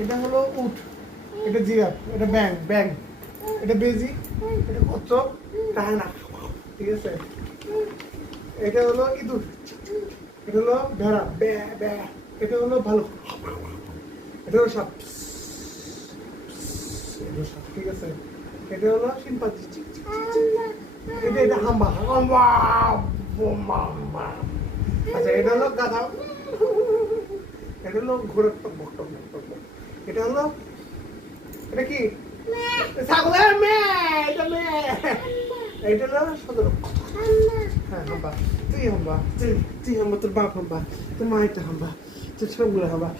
এটা হলো উট, এটা জিরাফ, এটা ব্যাং ব্যাং, এটা বেজি, এটা কচ্ছপ, এটা হায়না, ঠিক আছে। এটা হলো ইঁদুর, এটা হলো ভেড়া ব্যা ব্যা, এটা হলো ভালুক, এটা হলো সাপ, এটা হলো সাপ, ঠিক আছে। এটা হলো শিম্পাঞ্জি, এটা এটা হাম্বা হাম্বা হাম্বা। আচ্ছা এটা হলো গাধা, এটা হলো ঘোড়ার টকবক টকবক টকবক। এটা হলো, এটা কি ছাগলের মেয়ে, এটা মেয়ে। এটা হলো সদর, হ্যাঁ হাম্বা, তুই হাম্বা, তুই হাম্বা, তোর বাপ হাম্বা, তোর মা এটা হাম্বা, তোর সবগুলো হাম্বা।